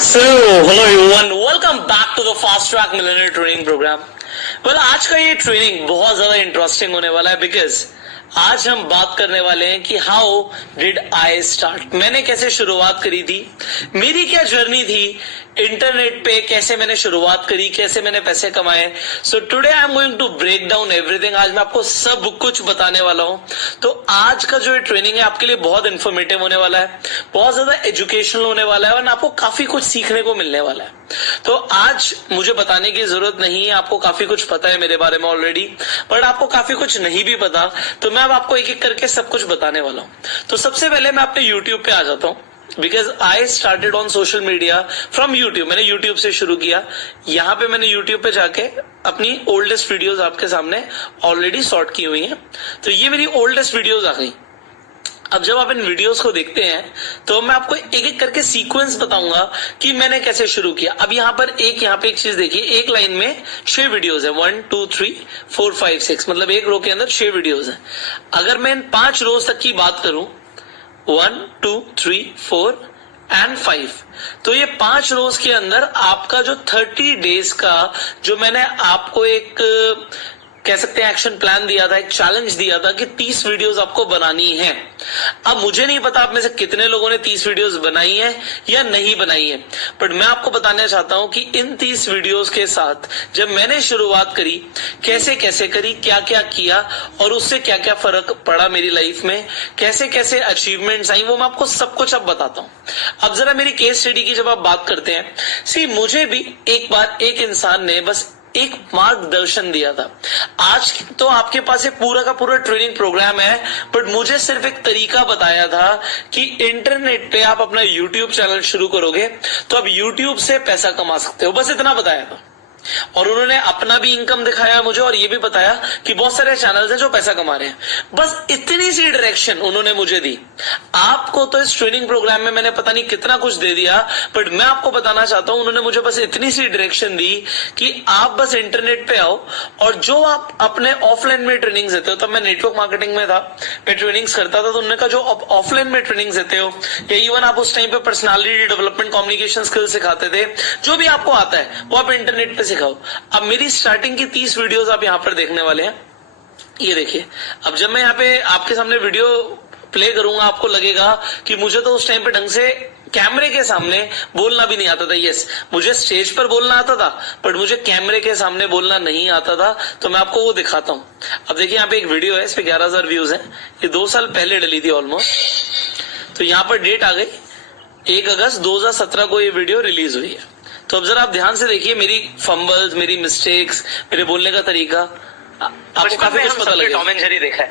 So, hello everyone, welcome back to the Fast Track Millionaire Training Program. Well, आज का ये training बहुत ज्यादा इंटरेस्टिंग होने वाला है बिकॉज आज हम बात करने वाले हैं कि हाउ डिड आई स्टार्ट, मैंने कैसे शुरुआत करी थी, मेरी क्या जर्नी थी इंटरनेट पे, कैसे मैंने शुरुआत करी, कैसे मैंने पैसे कमाए. So today I am going to break down everything. आज मैं आपको सब कुछ बताने वाला हूं. तो आज का जो ट्रेनिंग है आपके लिए बहुत इन्फॉर्मेटिव होने वाला है, बहुत ज्यादा एजुकेशनल होने वाला है और आपको काफी कुछ सीखने को मिलने वाला है. तो आज मुझे बताने की जरूरत नहीं है, आपको काफी कुछ पता है मेरे बारे में ऑलरेडी, बट आपको काफी कुछ नहीं भी पता. तो मैं अब आपको एक एक करके सब कुछ बताने वाला हूं. तो सबसे पहले मैं अपने यूट्यूब पे आ जाता हूं because I started on social media from YouTube. मैंने यूट्यूब से शुरू किया. यहाँ पे मैंने यूट्यूब पे जाके अपनी ओल्डेस्ट वीडियोस आपके सामने ऑलरेडी सॉर्ट की हुई हैं. तो ये मेरी ओल्डेस्ट वीडियोस आ गई. अब जब आप इन वीडियोस को देखते हैं तो मैं आपको एक एक करके सीक्वेंस बताऊंगा कि मैंने कैसे शुरू किया. अब यहाँ पे एक चीज देखिए, एक लाइन में 6 वीडियोस है, 1 2 3 4 5 6, मतलब एक रो के अंदर 6 वीडियोस है. अगर मैं इन 5 रोज तक की बात करूं 1 2 3 4 एंड 5, तो ये 5 रोज के अंदर आपका जो 30 डेज का जो मैंने आपको एक कह सकते हैं एक्शन प्लान दिया था, एक चैलेंज दिया था कि 30 वीडियोस आपको बनानी है. अब मुझे नहीं पता आप में से कितने लोगों ने 30 वीडियोस बनाई है या नहीं बनाई है, बट मैं आपको बताना चाहता हूं कि इन 30 वीडियोस के साथ जब मैंने शुरुआत करी, कैसे कैसे करी, क्या क्या किया और उससे क्या क्या फर्क पड़ा मेरी लाइफ में, कैसे कैसे अचीवमेंट्स आई, वो मैं आपको सब कुछ अब बताता हूं. अब जरा मेरी केस स्टडी की जब आप बात करते हैं, सी मुझे भी एक बार एक इंसान ने बस एक मार्गदर्शन दिया था. आज तो आपके पास एक पूरा का पूरा ट्रेनिंग प्रोग्राम है, बट मुझे सिर्फ एक तरीका बताया था कि इंटरनेट पे आप अपना यूट्यूब चैनल शुरू करोगे तो आप यूट्यूब से पैसा कमा सकते हो. बस इतना बताया था. और उन्होंने अपना भी इनकम दिखाया मुझे और ये भी बताया कि बहुत सारे चैनल्स हैं जो पैसा कमा रहे हैं. बस इतनी सी डायरेक्शन उन्होंने मुझे दी. आपको तो इस ट्रेनिंग प्रोग्राम में मैंने पता नहीं कितना कुछ दे दिया, बट मैं आपको बताना चाहता हूं उन्होंने मुझे बस इतनी सी डायरेक्शन दी कि आप बस इंटरनेट पे आओ और जो आप अपने ऑफलाइन में ट्रेनिंग देते हो, तब मैं नेटवर्क मार्केटिंग में था, मैं ट्रेनिंग्स करता था, तो उन्होंने कहा जो आप ऑफलाइन में ट्रेनिंग देते हो या इवन आप उस टाइम पे पर्सनालिटी डेवलपमेंट, कम्युनिकेशन स्किल सिखाते थे, जो भी आपको आता है वो आप इंटरनेट पे सिखाओ. अब मेरी स्टार्टिंग की 30 वीडियोस आप यहां पर देखने वाले हैं. ये देखिए, अब जब मैं यहाँ पे आपके सामने वीडियो प्ले करूंगा आपको लगेगा कि मुझे तो उस टाइम पे ढंग से कैमरे के सामने बोलना भी नहीं आता था. यस, मुझे स्टेज पर बोलना आता था, बट मुझे कैमरे के सामने बोलना नहीं आता था. तो मैं आपको वो दिखाता हूं. अब देखिए यहाँ पे एक वीडियो है, इस पे 11,000 व्यूज है. ये 2 साल पहले डली थी ऑलमोस्ट. तो यहाँ पर डेट आ गई 1 अगस्त 2017 को ये वीडियो रिलीज हुई है. तो अब जरा आप ध्यान से देखिए मेरी फंबल्स, मेरी मिस्टेक्स, मेरे बोलने का तरीका, आपको काफी कुछ पता लगेगा. टॉम एंड जेरी देखा है.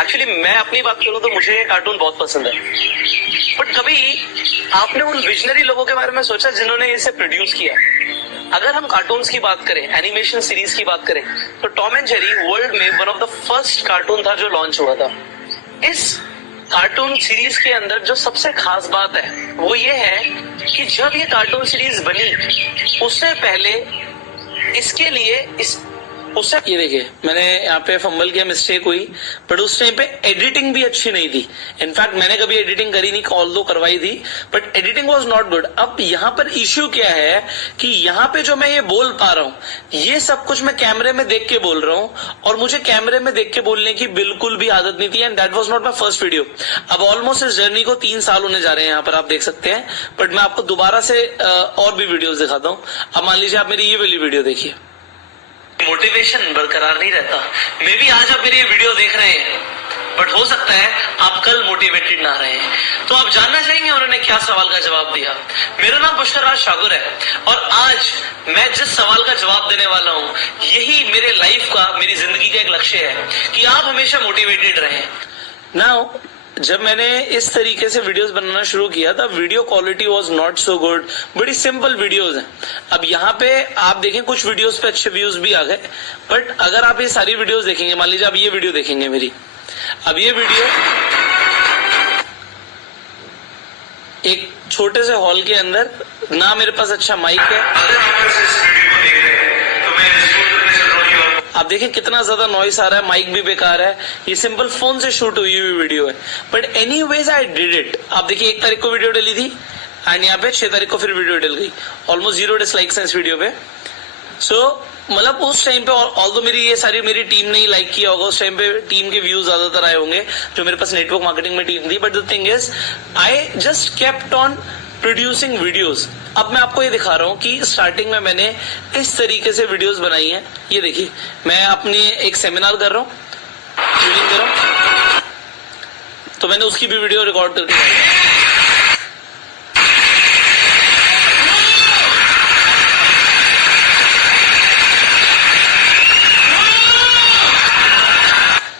एक्चुअली मैं अपनी बात करूं तो मुझे कार्टून बहुत पसंद है, बट कभी आपने उन विजनरी लोगों के बारे में सोचा जिन्होंने इसे प्रोड्यूस किया. अगर हम कार्टून्स की बात करें, एनिमेशन सीरीज की बात करें, तो टॉम एंड जेरी वर्ल्ड में one of the first cartoon था जो लॉन्च हुआ था. इस कार्टून सीरीज के अंदर जो सबसे खास बात है वो ये है कि जब ये कार्टून सीरीज बनी उससे पहले इसके लिए उससे ये देखिए मैंने यहाँ पे फंबल किया, मिस्टेक हुई, बट उस टाइम पे एडिटिंग भी अच्छी नहीं थी. इनफैक्ट मैंने कभी एडिटिंग करी नहीं, कॉल दो करवाई थी, but editing was not good. अब यहाँ पर इश्यू क्या है कि यहाँ पे जो मैं ये बोल पा रहा हूँ ये सब कुछ मैं कैमरे में देख के बोल रहा हूँ और मुझे कैमरे में देख के बोलने की बिल्कुल भी आदत नहीं थी. And that was not my first video. अब ऑलमोस्ट इस जर्नी को 3 साल होने जा रहे हैं, यहाँ पर आप देख सकते हैं. बट मैं आपको दोबारा से और भी वीडियो दिखाता हूँ. अब मान लीजिए आप मेरी ये वाली वीडियो देखिए. मोटिवेशन बरकरार नहीं रहता. मे बी आज आप मेरी ये वीडियो देख रहे हैं, बट हो सकता है आप कल मोटिवेटेड ना रहे. तो आप जानना चाहेंगे उन्होंने क्या सवाल का जवाब दिया. मेरा नाम बशरराज शागुर है और आज मैं जिस सवाल का जवाब देने वाला हूँ यही मेरे लाइफ का, मेरी जिंदगी का एक लक्ष्य है कि आप हमेशा मोटिवेटेड रहें. नाउ जब मैंने इस तरीके से वीडियोस बनाना शुरू किया था, video quality was not so good. बड़ी सिंपल वीडियोस हैं. अब यहाँ पे आप देखें कुछ वीडियोस पे अच्छे व्यूज भी आ गए, बट अगर आप ये सारी वीडियोस देखेंगे, मान लीजिए आप ये वीडियो देखेंगे मेरी, अब ये वीडियो एक छोटे से हॉल के अंदर, ना मेरे पास अच्छा माइक है. आप देखें कितना ज्यादा नॉइस आ रहा है, माइक भी बेकार है. ये सिंपल फोन से शूट हुई हुई वीडियो है, but anyways I did it. आप देखिए 1 तारीख को वीडियो डली थी, एंड यहाँ पे 6 तारीख को फिर वीडियो डल गई, ऑलमोस्ट 0 डिसलाइक्स हैं इस वीडियो पे। सो मतलब उस टाइम पे ऑल्दो मेरी टीम ने ही लाइक किया होगा, उस टाइम पे टीम के व्यूज ज्यादातर आए होंगे जो मेरे पास नेटवर्क मार्केटिंग में टीम थी। But the thing is I just kept on producing videos. अब मैं आपको ये दिखा रहा हूं कि स्टार्टिंग में मैंने इस तरीके से वीडियोस बनाई हैं। ये देखिए, मैं अपनी एक सेमिनार कर रहा हूं, ट्रेनिंग कर रहा हूं, तो मैंने उसकी भी वीडियो रिकॉर्ड कर दी।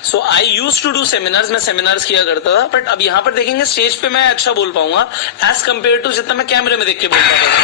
सो आई यूज टू डू सेमिनार्स, मैं सेमिनार्स किया करता था। बट अब यहाँ पर देखेंगे स्टेज पे मैं अच्छा बोल पाऊंगा एज कम्पेयर टू जितना मैं कैमरे में देख के बोल पाता था।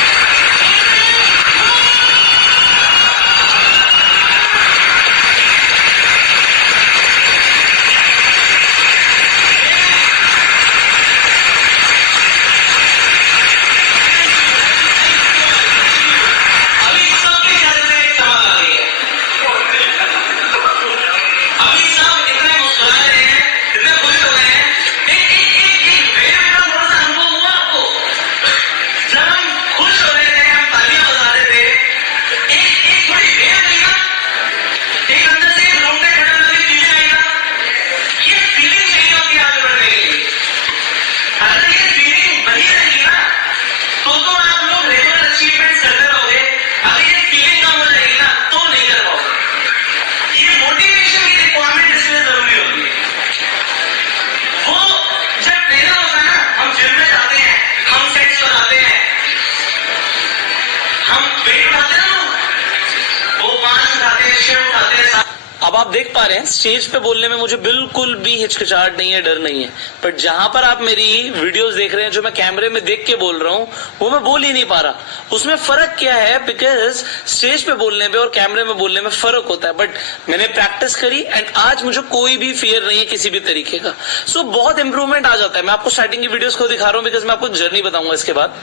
अब आप देख पा रहे हैं स्टेज पे बोलने में मुझे बिल्कुल भी हिचकिचाहट नहीं है, डर नहीं है। बट जहां पर आप मेरी वीडियोस देख रहे हैं जो मैं कैमरे में देख के बोल रहा हूं वो मैं बोल ही नहीं पा रहा। उसमें फर्क क्या है? बिकॉज स्टेज पे बोलने में और कैमरे में बोलने में फर्क होता है। बट मैंने प्रैक्टिस करी एंड आज मुझे कोई भी फियर नहीं है किसी भी तरीके का। सो बहुत इंप्रूवमेंट आ जाता है। मैं आपको स्टार्टिंग की वीडियोस को दिखा रहा हूं बिकॉज मैं आपको जर्नी बताऊंगा इसके बाद।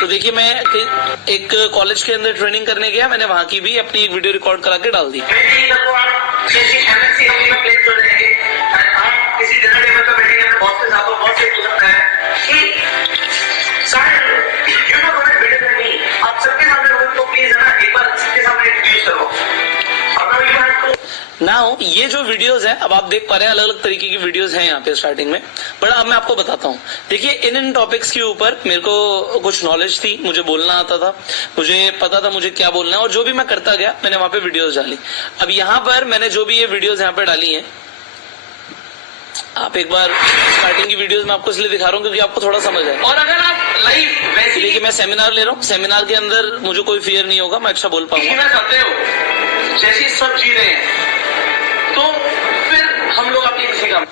तो देखिए, मैं एक कॉलेज के अंदर ट्रेनिंग करने गया, मैंने वहां की भी अपनी एक वीडियो रिकॉर्ड करा के डाल दी। नाउ ये जो वीडियोस हैं, अब आप देख पा रहे हैं अलग अलग तरीके की वीडियोस हैं यहाँ पे स्टार्टिंग में। बट अब मैं आपको बताता हूँ। देखिए, इन टॉपिक्स के ऊपर मेरे को कुछ नॉलेज थी, मुझे बोलना आता था, मुझे पता था मुझे क्या बोलना है, और जो भी मैं करता गया मैंने वहां पे वीडियोस डाली। अब यहाँ पर मैंने जो भी ये वीडियोस यहाँ पे डाली हैं, आप एक बार स्टार्टिंग की वीडियोस में आपको इसलिए दिखा रहा हूँ क्योंकि आपको थोड़ा समझ आए। और अगर आप लाइव वैसे देखिए, मैं सेमिनार ले रहा हूँ, सेमिनार के अंदर मुझे कोई फियर नहीं होगा, मैं अच्छा बोल पाऊंगा। करते हो जैसी सब चीजें हैं तो फिर हम लोग अपनी किसी काम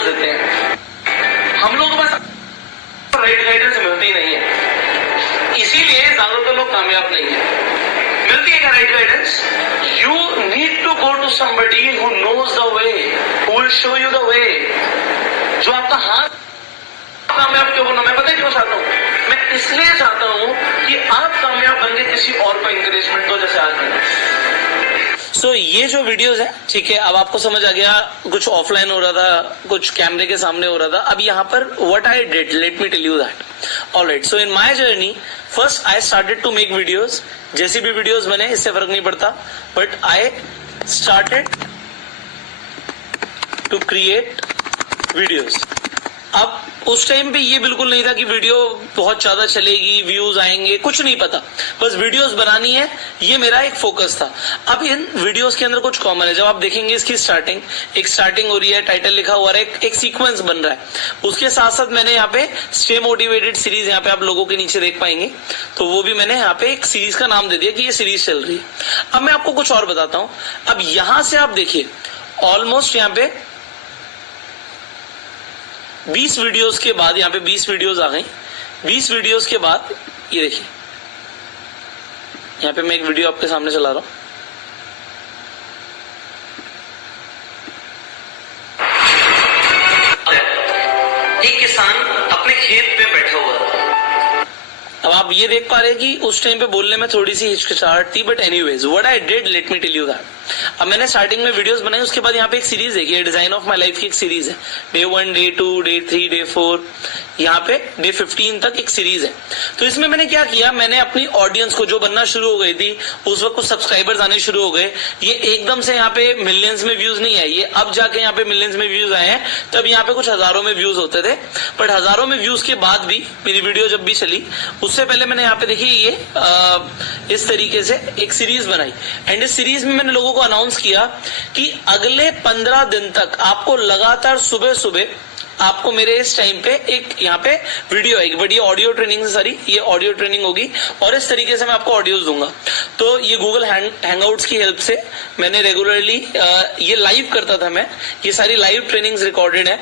देते हैं। हम लोग बस राइट गाइडेंस मिलती नहीं है, इसीलिए ज्यादातर लोग कामयाब नहीं है। मिलती है क्या right guidance? You need to go to somebody who knows the way, who will show you the way. जो आपका हाथ कामयाब क्यों होना, मैं पता है क्यों चाहता हूँ? मैं इसलिए चाहता हूँ कि आप कामयाब बन के किसी और को इंकरेजमेंट दो, जैसे आज मैंने। सो ये जो वीडियोस है, ठीक है, अब आपको समझ आ गया। कुछ ऑफलाइन हो रहा था, कुछ कैमरे के सामने हो रहा था। अब यहाँ पर what I did, let me tell you that. Alright, so in my journey first I started to make videos. जैसी भी वीडियोस बने इससे फर्क नहीं पड़ता, but I started to create videos. अब उस टाइम पे ये बिल्कुल नहीं था कि वीडियो बहुत ज्यादा चलेगी, व्यूज आएंगे, कुछ नहीं पता, बस वीडियोस बनानी है, ये मेरा एक फोकस था। अब इन वीडियोस के अंदर कुछ कॉमन है। जब आप देखेंगे इसकी स्टार्टिंग हो रही है, टाइटल लिखा हुआ है, एक सीक्वेंस बन रहा है। उसके साथ साथ मैंने यहाँ पे स्टे मोटिवेटेड सीरीज, यहाँ पे आप लोगों के नीचे देख पाएंगे, तो वो भी मैंने यहाँ पे एक सीरीज का नाम दे दिया कि ये सीरीज चल रही है। अब मैं आपको कुछ और बताता हूँ। अब यहां से आप देखिए, ऑलमोस्ट यहाँ पे 20 वीडियोस के बाद, यहाँ पे 20 वीडियोस आ गई। 20 वीडियोस के बाद ये देखिए, यहाँ पे मैं एक वीडियो आपके सामने चला रहा हूं। एक किसान अपने खेत पे बैठा हुआ था। ये देख पा रहे कि उस टाइम पे बोलने में थोड़ी सी हिचकिचाहट थी, but anyways what I did, let me tell you that. अब मैंने स्टार्टिंग में वीडियोस बनाई, उसके बाद यहाँ पे एक सीरीज है, ये डिजाइन ऑफ माई लाइफ की एक सीरीज है। डे 1, डे 2, डे 3, डे 4, यहाँ पे डे 15 तक एक सीरीज है। तो इसमें मैंने क्या किया, मैंने अपनी ऑडियंस को, जो बनना शुरू हो गई थी उस वक्त कुछ सब्सक्राइबर्स आने शुरू हो गए। ये एकदम से यहाँ पे मिलियंस में व्यूज नहीं आए, ये अब जाके यहाँ पे मिलियंस में व्यूज आए हैं। तब यहाँ पे कुछ हजारों में व्यूज होते थे, बट हजारों में व्यूज के बाद भी मेरी वीडियो जब भी चली, उससे पहले मैंने यहाँ पे देखिए ये इस तरीके से एक सीरीज बनाई। एंड इस सीरीज में मैंने लोगों को अनाउंस किया कि अगले 15 दिन तक आपको लगातार सुबह सुबह आपको मेरे इस टाइम पे एक यहाँ पे वीडियो आएगी, बड़ी ऑडियो ट्रेनिंग से सारी ये ऑडियो ट्रेनिंग होगी, और इस तरीके से मैं आपको ऑडियोज दूंगा। तो ये गूगल हैंगआउट्स की हेल्प से मैंने रेगुलरली ये लाइव करता था मैं, ये सारी लाइव ट्रेनिंग्स रिकॉर्डेड है,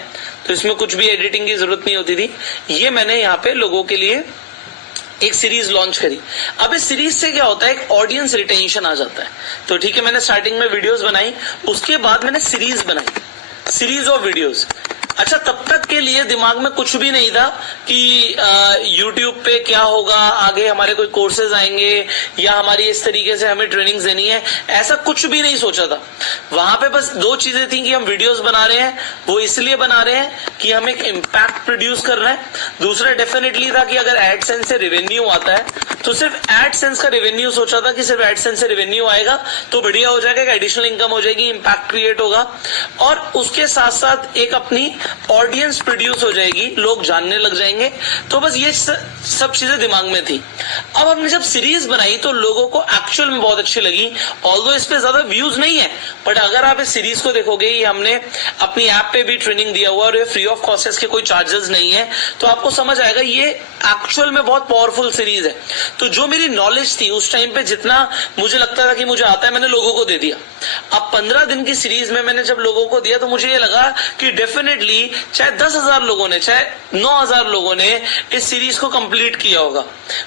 तो इसमें कुछ भी एडिटिंग की जरूरत नहीं होती थी। ये मैंने यहाँ पे लोगों के लिए एक सीरीज लॉन्च करी। अब इस सीरीज से क्या होता है, एक ऑडियंस रिटेंशन आ जाता है। तो ठीक है, मैंने स्टार्टिंग में वीडियोस बनाई, उसके बाद मैंने सीरीज बनाई, सीरीज ऑफ वीडियोस। अच्छा, तब तक के लिए दिमाग में कुछ भी नहीं था कि YouTube पे क्या होगा, आगे हमारे कोई कोर्सेज आएंगे या हमारी इस तरीके से हमें ट्रेनिंग देनी है, ऐसा कुछ भी नहीं सोचा था। वहां पे बस दो चीजें थी कि हम वीडियोस बना रहे हैं, वो इसलिए बना रहे हैं कि हम एक इम्पैक्ट प्रोड्यूस कर रहे हैं। दूसरा डेफिनेटली था कि अगर एडसेंस से रेवेन्यू आता है तो सिर्फ एडसेंस का रेवेन्यू सोचा था कि सिर्फ एडसेंस से रेवेन्यू आएगा तो बढ़िया हो जाएगा, एडिशनल इनकम हो जाएगी, इम्पैक्ट क्रिएट होगा, और उसके साथ साथ एक अपनी ऑडियंस प्रोड्यूस हो जाएगी, लोग जानने लग जाएंगे। तो बस ये सब चीजें दिमाग में थी। अब हमने जब सीरीज बनाई तो लोगों को एक्चुअल में बहुत अच्छी लगी, ऑल्दो इस पे ज्यादा व्यूज नहीं है, बट अगर आप इस सीरीज को देखोगे, ये हमने अपनी ऐप पे भी ट्रेनिंग दिया हुआ और ये फ्री ऑफ कॉस्ट, इसके कोई चार्जेस नहीं है, तो आपको समझ आएगा ये एक्चुअल में बहुत पावरफुल सीरीज है। तो जो मेरी नॉलेज थी उस टाइम पे, जितना मुझे लगता था कि मुझे आता है, मैंने लोगों को दे दिया। अब 15 दिन की सीरीज में मैंने जब लोगों को दिया तो मुझे ये लगा कि डेफिनेटली चाहे 10,000 लोगों ने, चाहे 9,000 लोगों ने इस सीरीज को कंप्लीट किया होगा,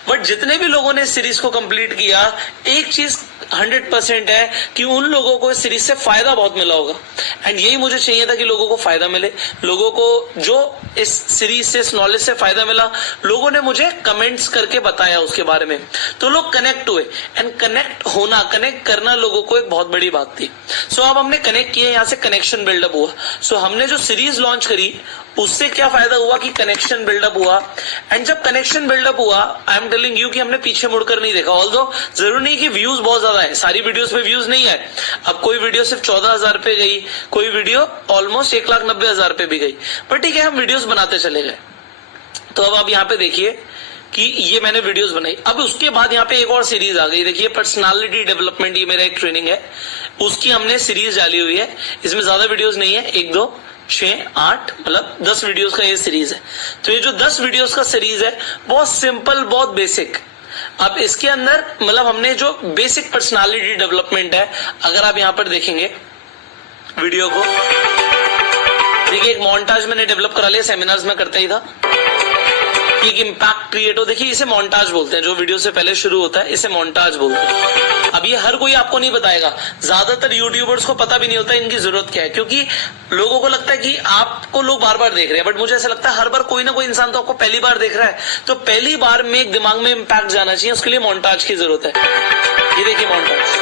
बट जितने भी लोगों ने इस सीरीज को कंप्लीट किया, एक चीज 100% है कि उन लोगों को इस सीरीज से फायदा बहुत मिला होगा। एंड यही मुझे चाहिए था कि लोगों को फायदा मिले, लोगों को जो इस सीरीज से, इस नॉलेज से फायदा मिला, लोगों ने मुझे कमेंट्स करके बताया उसके बारे में, तो लोग कनेक्ट हुए। एंड कनेक्ट होना, कनेक्ट करना लोगों को एक बहुत बड़ी बात थी। सो अब हमने कनेक्ट किए, यहां से कनेक्शन बिल्डअप हुआ। सो हमने जो सीरीज लॉन्च करी उससे क्या फायदा हुआ कि कनेक्शन बिल्डअप हुआ। एंड जब कनेक्शन बिल्डअप हुआ, आई एम टेलिंग यू कि हमने पीछे मुड़कर नहीं देखा। ऑल्दो जरूर नहीं कि व्यूज बहुत ज्यादा है, सारी वीडियोस पे व्यूज नहीं है। अब कोई वीडियो सिर्फ 14,000 पे गई, कोई वीडियो ऑलमोस्ट 1,90,000 पे भी गई, पर ठीक है, हम वीडियोस बनाते चले गए। तो अब आप यहाँ पे देखिए कि ये मैंने वीडियोस बनाई। अब उसके बाद यहाँ पे एक और सीरीज आ गई, देखिए पर्सनालिटी डेवलपमेंट, ये मेरा एक ट्रेनिंग है, उसकी हमने सीरीज डाली हुई है। इसमें ज्यादा वीडियोस नहीं है, 1, 2, 6, 8, मतलब 10 वीडियोस का ये सीरीज है। तो ये जो 10 वीडियोस का सीरीज है, बहुत सिंपल, बहुत बेसिक। अब इसके अंदर मतलब हमने जो बेसिक पर्सनालिटी डेवलपमेंट है, अगर आप यहाँ पर देखेंगे वीडियो को, देखिए एक मॉन्टाज मैंने डेवलप करा लिया, सेमिनार्स में करता ही था, एक इम्पैक्ट क्रिएट हो। देखिए इसे मॉन्टाज बोलते हैं, जो वीडियो से पहले शुरू होता है इसे मॉन्टाज बोलते हैं। अब ये हर कोई आपको नहीं बताएगा, ज्यादातर यूट्यूबर्स को पता भी नहीं होता इनकी जरूरत क्या है, क्योंकि लोगों को लगता है कि आपको लोग बार बार देख रहे हैं, बट मुझे ऐसा लगता है हर बार कोई ना कोई इंसान तो आपको पहली बार देख रहा है, तो पहली बार में एक दिमाग में इम्पैक्ट जाना चाहिए, उसके लिए मॉन्टाज की जरूरत है। ये देखिए मॉन्टाज,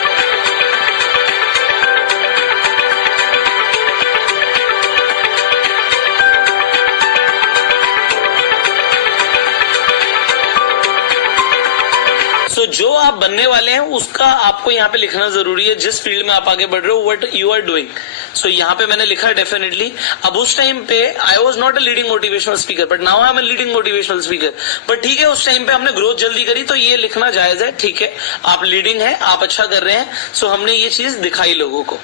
तो जो आप बनने वाले हैं उसका आपको यहाँ पे लिखना जरूरी है, जिस फील्ड में आप आगे बढ़ रहे हो, व्हाट यू आर डूइंग। सो यहाँ पे मैंने लिखा डेफिनेटली। अब उस टाइम पे I was not a leading motivational speaker, but now I am a leading motivational speaker. But ठीक है, उस टाइम पे हमने ग्रोथ जल्दी करी, तो ये लिखना जायज है, ठीक है, आप लीडिंग है, आप अच्छा कर रहे हैं। सो हमने ये चीज दिखाई लोगों को।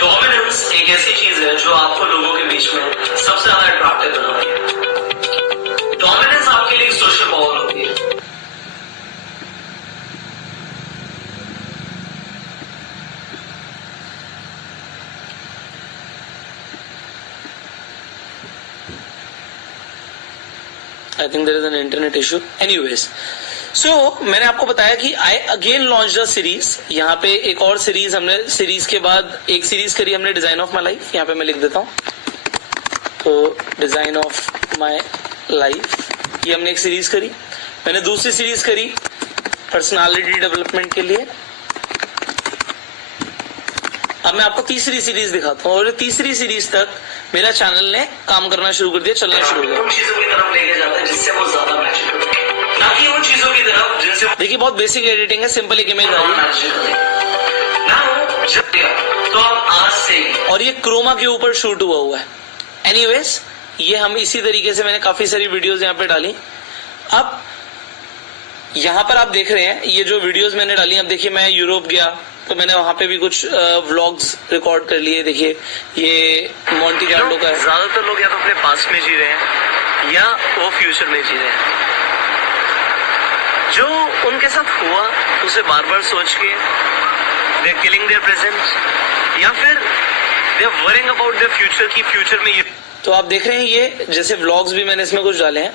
डोमिनेंस एक ऐसी चीज है जो आपको लोगों के बीच में सबसे ज्यादा अट्रैक्टिव बनाती है। डोमिनेंस आपके लिए एक सोशल पावर होती है। I think there is an internet issue. Anyways, मैंने आपको बताया कि I again launch the series. यहाँ पे एक और सीरीज हमने, सीरीज के बाद एक सीरीज करी हमने डिजाइन ऑफ माई लाइफ। यहाँ पे मैं लिख देता हूँ, तो डिजाइन ऑफ माई लाइफ, ये हमने एक सीरीज करी। मैंने दूसरी सीरीज करी पर्सनालिटी डेवलपमेंट के लिए। अब मैं आपको तीसरी सीरीज दिखाता हूँ, और तीसरी सीरीज तक मेरा चैनल ने काम करना शुरू कर दिया, चलना शुरू कर दिया। उन चीजों की तरफ लेके जाता है जिससे वो ज्यादा मैच करता है, ना कि उन चीजों की तरफ जिनसे। देखिए बहुत बेसिक एडिटिंग है, सिंपल एक इमेज आ रही है। तो आप आज से, और ये क्रोमा के ऊपर शूट हुआ है। एनीवेज, ये हम इसी तरीके से मैंने काफी सारी वीडियोस यहाँ पे डाली। अब यहाँ पर आप देख रहे हैं ये जो वीडियोस मैंने डाली। अब देखिए मैं यूरोप गया तो मैंने वहां पे भी कुछ व्लॉग्स रिकॉर्ड कर लिए। देखिए ये मोंटी कार्लो का है। ज्यादातर लोग या तो अपने पास्ट में जी रहे हैं या वो फ्यूचर में जी रहे हैं। जो उनके साथ हुआ उसे बार बार सोच के they are killing their present, या फिर they are worrying about their future की फ्यूचर में ये। तो आप देख रहे हैं ये जैसे व्लॉग्स भी मैंने इसमें कुछ डाले हैं।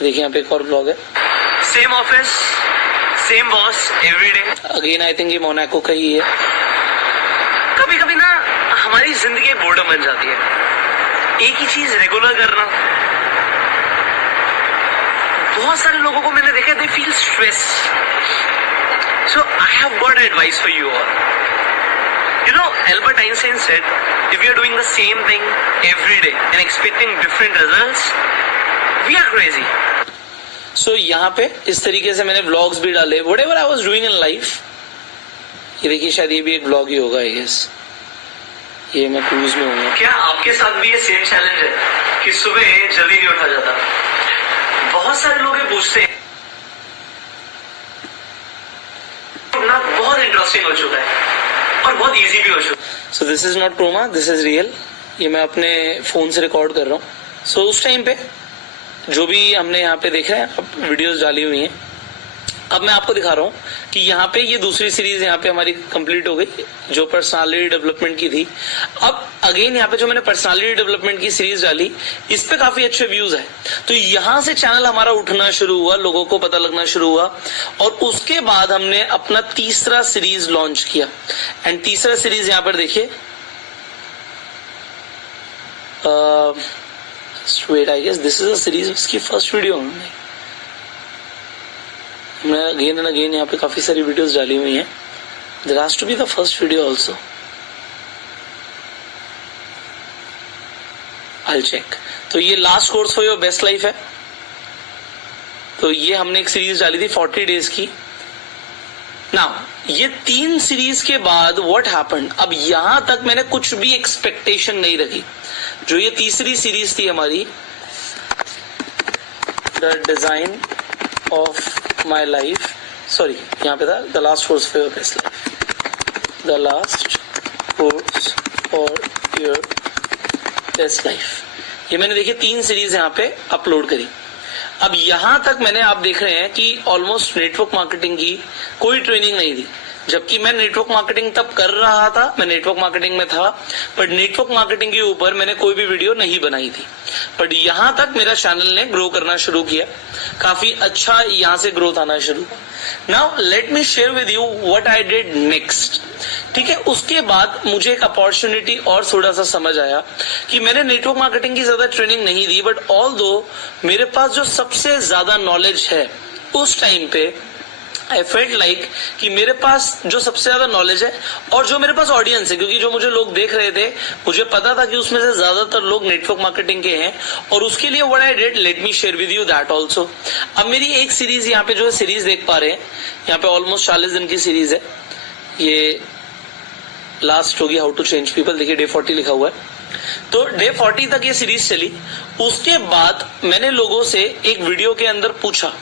देखिए यहाँ पे एक और व्लॉग है। Same office, same boss every day. Again I think ये मोनाको का ही है। कभी कभी ना हमारी जिंदगी बोर्डम बन जाती है, एक ही चीज रेगुलर करना। बहुत सारे लोगों को मैंने देखा, they feel stress. So I have got advice for you all. You know, Albert Einstein said, if we are doing the same thing every day and expecting different results, we are crazy. So यहाँ पे इस तरीके से मैंने vlogs भी डाले, whatever I was doing in life। ये देखिए शायद ये भी एक व्लॉग ही होगा, I guess। ये मैं क्रूज में हूँ। क्या आपके साथ भी ये सेम चैलेंज है कि सुबह जल्दी नहीं उठा जाता? बहुत सारे लोग ये पूछते हैं। ना बहुत इंटरेस्टिंग हो चुका है और बहुत इजी भी हो चुका है। So this is not chroma, this is real. ये मैं अपने फोन से रिकॉर्ड कर रहा हूँ। सो उस टाइम पे जो भी हमने यहाँ पे देखा है, अब वीडियोस डाली हुई हैं। अब मैं आपको दिखा रहा हूँ कि यहाँ पे ये दूसरी सीरीज यहाँ पे हमारी कंप्लीट हो गई जो पर्सनालिटी डेवलपमेंट की थी। अब अगेन यहाँ पे जो मैंने पर्सनालिटी डेवलपमेंट की सीरीज डाली, इस पे काफी अच्छे व्यूज है। तो यहाँ से चैनल हमारा उठना शुरू हुआ, लोगों को पता लगना शुरू हुआ, और उसके बाद हमने अपना तीसरा सीरीज लॉन्च किया। एंड तीसरा सीरीज यहाँ पर देखिए, wait, I guess this is a series, इसकी फर्स्ट वीडियो हमने अगेन एंड अगेन यहाँ पे काफी सारी वीडियोस डाली हुई हैं। There has to be the first video also. I'll check. तो ये last course for your best life है। तो ये हमने एक सीरीज डाली थी 40 डेज की। नाउ ये 3 सीरीज के बाद व्हाट हैपेंड, अब यहां तक मैंने कुछ भी एक्सपेक्टेशन नहीं रखी। जो ये तीसरी सीरीज थी हमारी, the design of my life, sorry यहाँ पे था the last course for your best life, the last course for your best life. ये मैंने देखिए 3 सीरीज यहाँ पे अपलोड करी। अब यहां तक मैंने, आप देख रहे हैं कि ऑलमोस्ट नेटवर्क मार्केटिंग की कोई ट्रेनिंग नहीं दी। जबकि मैं नेटवर्क मार्केटिंग तब कर रहा था, मैं नेटवर्क मार्केटिंग में था, बट नेटवर्क मार्केटिंग के ऊपर मैंने कोई भी वीडियो नहीं बनाई थी। बट यहां तक मेरा चैनल ने ग्रो करना शुरू किया, काफी अच्छा यहां से ग्रोथ आना शुरू। Now let me share with you what I did next. ठीक है, उसके बाद मुझे एक अपॉर्चुनिटी और थोड़ा सा समझ आया कि मैंने नेटवर्क मार्केटिंग की ज्यादा ट्रेनिंग नहीं दी, बट ऑल दो मेरे पास जो सबसे ज्यादा नॉलेज है उस टाइम पे, आई फेल्ट लाइक कि मेरे पास जो सबसे ज्यादा नॉलेज है और जो मेरे पास ऑडियंस है, क्योंकि जो मुझे लोग देख रहे थे मुझे पता था कि उसमें से ज्यादातर लोग नेटवर्क मार्केटिंग के हैं, और उसके लिए what I did, let me share with you that also. अब मेरी एक सीरीज यहाँ पे जो है सीरीज देख पा रहे हैं, यहाँ पे ऑलमोस्ट 40 दिन की सीरीज है। ये लास्ट होगी हाउ टू चेंज पीपल, देखिए डे 40 लिखा हुआ है। तो डे 40 तक ये सीरीज चली। उसके बाद मैंने लोगों से एक वीडियो के अंदर पूछा,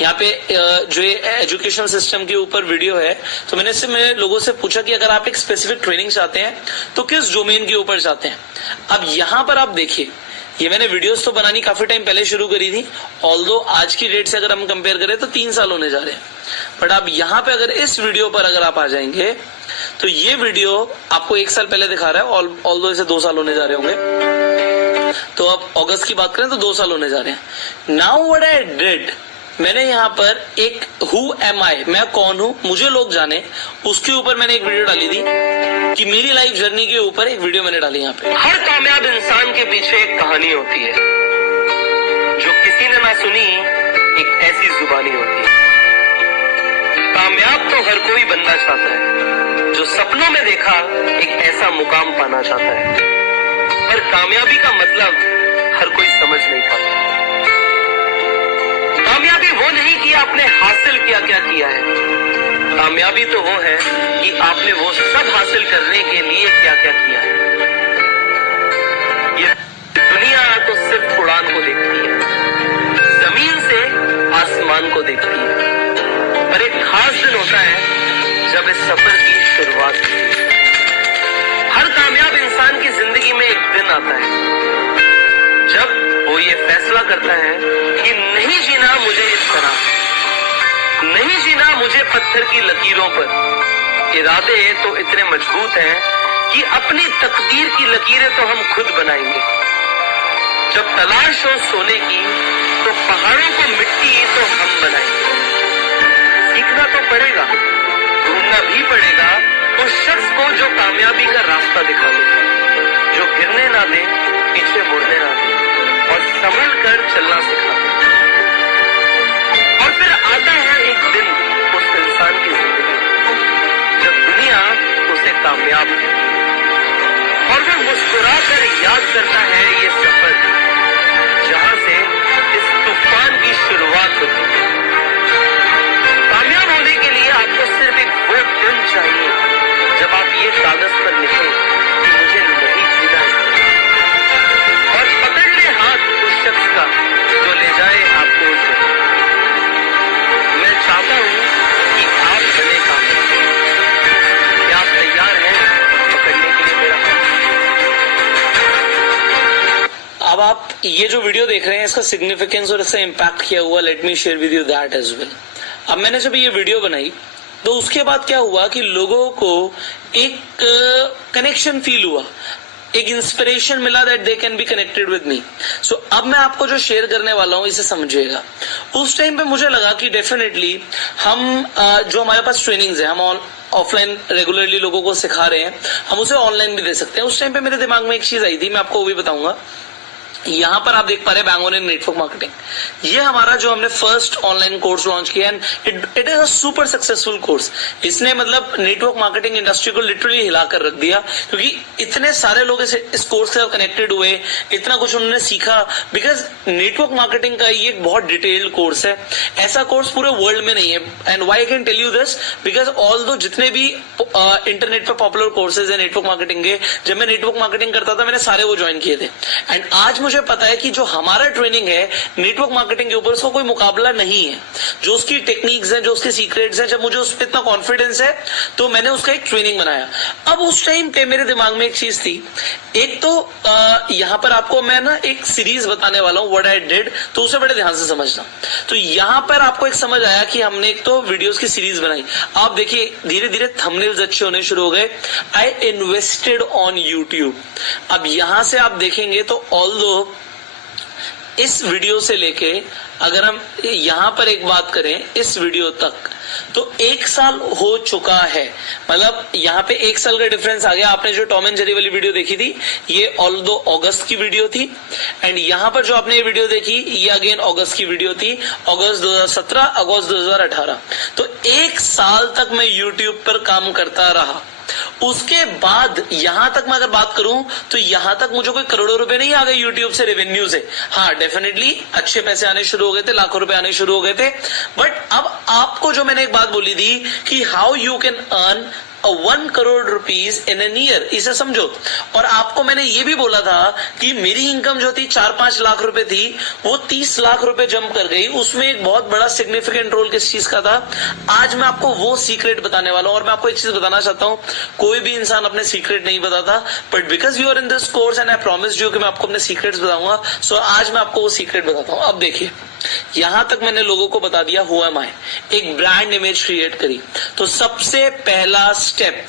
यहाँ पे जो एजुकेशन सिस्टम के ऊपर वीडियो है, तो मैंने लोगों से पूछा कि अगर आप एक स्पेसिफिक ट्रेनिंग चाहते हैं तो किस डोमेन के ऊपर चाहते हैं। अब यहाँ पर आप देखिए, ये मैंने वीडियोस तो बनानी काफी टाइम पहले शुरू करी थी, ऑल्दो आज की डेट से अगर हम कंपेयर करें तो 3 साल होने जा रहे हैं। बट अब यहाँ पे अगर इस वीडियो पर अगर आप आ जाएंगे तो ये वीडियो आपको 1 साल पहले दिखा रहा है, ऑल्दो इसे 2 साल होने जा रहे होंगे। तो अब अगस्त की बात करें तो 2 साल होने जा रहे हैं। नाउ व्हाट आई डिड, मैंने यहाँ पर एक हु एम आई, मैं कौन हूँ, मुझे लोग जाने, उसके ऊपर मैंने एक वीडियो डाली थी कि मेरी लाइफ जर्नी के ऊपर एक वीडियो मैंने डाली। यहाँ पे हर कामयाब इंसान के पीछे एक कहानी होती है जो किसी ने ना सुनी, एक ऐसी जुबानी होती है। कामयाब तो हर कोई बनना चाहता है, जो सपनों में देखा एक ऐसा मुकाम पाना चाहता है, पर कामयाबी का मतलब हर कोई समझ नहीं पाता। कामयाबी वो नहीं कि आपने हासिल क्या क्या किया है, कामयाबी तो वो है कि आपने वो सब हासिल करने के लिए क्या क्या किया है। ये दुनिया तो सिर्फ उड़ान को देखती है, जमीन से आसमान को देखती है, पर एक खास दिन होता है जब इस सफर की शुरुआत होती है। हर कामयाब इंसान की जिंदगी में एक दिन आता है जब वो ये फैसला करता है कि नहीं जीना मुझे इस तरह, नहीं जीना मुझे पत्थर की लकीरों पर। इरादे तो इतने मजबूत हैं कि अपनी तकदीर की लकीरें तो हम खुद बनाएंगे। जब तलाश हो सोने की तो पहाड़ों को मिट्टी तो हम बनाएंगे। सीखना तो पड़ेगा, ढूंढना भी पड़ेगा उस शख्स को जो कामयाबी का रास्ता दिखा दे, जो गिरने ना दे, पीछे मुड़ने ना दे और संभल कर चलना सिखा दे। और फिर आता है एक दिन उस इंसान की जिंदगी जब दुनिया उसे कामयाब कहती है और वो मुस्कुरा कर याद करता है ये सफर जहां से इस तूफान की शुरुआत होती है। कामयाब होने के लिए आपको सिर्फ एक वो दिन चाहिए जब आप ये कागज पर लिखें कि मुझे नहीं जीना है, और पकड़ ले हाथ उस शख्स का जो ले जाए आपको उस जगह। मैं चाहता हूं कि आप बने कामयाब। क्या आप तैयार हैं पकड़ने के लिए मेरा हाथ? अब आप ये जो वीडियो देख रहे हैं इसका सिग्निफिकेंस और इसका इम्पैक्ट क्या हुआ, let me share with you that as well. अब मैंने जब ये वीडियो बनाई तो उसके बाद क्या हुआ कि लोगों को एक कनेक्शन फील हुआ, एक इंस्पिरेशन मिला that they can be connected with me. So अब मैं आपको जो शेयर करने वाला हूं इसे समझिएगा। उस टाइम पे मुझे लगा कि डेफिनेटली हम जो हमारे पास ट्रेनिंग्स है, हम ऑफलाइन रेगुलरली लोगों को सिखा रहे हैं, हम उसे ऑनलाइन भी दे सकते हैं। उस टाइम पे मेरे दिमाग में एक चीज आई थी, मैं आपको वो भी बताऊंगा। यहाँ पर आप देख पा रहे हैं बैंगलोर इन नेटवर्क मार्केटिंग, ये हमारा जो हमने फर्स्ट ऑनलाइन कोर्स लॉन्च किया and it is a super successful course. इसने मतलब नेटवर्क मार्केटिंग इंडस्ट्री को लिटरली हिलाकर रख दिया, क्योंकि इतने सारे लोग इस कोर्स से कनेक्टेड हुए, इतना कुछ उन्होंने सीखा। बिकॉज नेटवर्क मार्केटिंग का ये एक बहुत डिटेल्ड कोर्स है, ऐसा कोर्स पूरे वर्ल्ड में नहीं है। And why I can tell you this, because although जितने भी इंटरनेट पर पॉपुलर कोर्सेज है नेटवर्क मार्केटिंग के, जब मैं नेटवर्क मार्केटिंग करता था मैंने सारे वो ज्वाइन किए थे। एंड आज मुझे पता है कि जो हमारा ट्रेनिंग है नेटवर्क मार्केटिंग के ऊपर, उसका कोई मुकाबला नहीं है। जो उसकी टेक्निक्स हैं, जो उसके सीक्रेट्स हैं, जब मुझे उस पर इतना कॉन्फिडेंस है तो मैंने उसका एक ट्रेनिंग बनाया। अब उस टाइम पे मेरे दिमाग में एक चीज थी, एक तो यहां पर आपको मैं ना एक सीरीज बताने वाला हूं व्हाट आई डिड, तो उसे बड़े ध्यान से समझना। तो यहां पर आपको एक समझ आया कि हमने एक तो वीडियोस की सीरीज बनाई। आप देखिए धीरे धीरे थंबनेल्स अच्छे होने शुरू हो गए। I invested on YouTube. अब यहां से आप देखेंगे तो ऑल्दो इस वीडियो से लेके अगर हम यहां पर एक बात करें इस वीडियो तक, तो 1 साल हो चुका है। मतलब यहां पे 1 साल का डिफरेंस आ गया। आपने जो टॉम एंड जेरी वाली वीडियो देखी थी ये ऑल्दो अगस्त की वीडियो थी, एंड यहां पर जो आपने ये वीडियो देखी ये अगेन अगस्त की वीडियो थी, अगस्त 2017 अगस्त 2018। तो 1 साल तक मैं यूट्यूब पर काम करता रहा। उसके बाद यहां तक मैं अगर बात करूं तो यहां तक मुझे कोई करोड़ों रुपए नहीं आ गए यूट्यूब से, रेवेन्यू से। हाँ डेफिनेटली अच्छे पैसे आने शुरू हो गए थे, लाखों रुपए आने शुरू हो गए थे। बट अब आपको जो मैंने एक बात बोली थी कि how you can earn 1 crore rupees in an year, इसे समझो। और आपको मैंने ये भी बोला था कि मेरी इनकम जो थी 4-5 लाख रुपए थी, वो 30 लाख रुपए जंप कर गई। उसमें एक बहुत बड़ा सिग्निफिकेंट रोल किस चीज का था, आज मैं आपको वो सीक्रेट बताने वाला हूं। और मैं आपको एक चीज बताना चाहता हूं, कोई भी इंसान अपने सीक्रेट नहीं बताता, but because you are in this course and I promise you कि मैं आपको अपने सीक्रेट्स बताऊंगा। सो आज मैं आपको वो सीक्रेट बताता हूं। अब देखिए यहां तक मैंने लोगों को बता दिया हु एम आई, एक ब्रांड इमेज क्रिएट करी। तो सबसे पहला step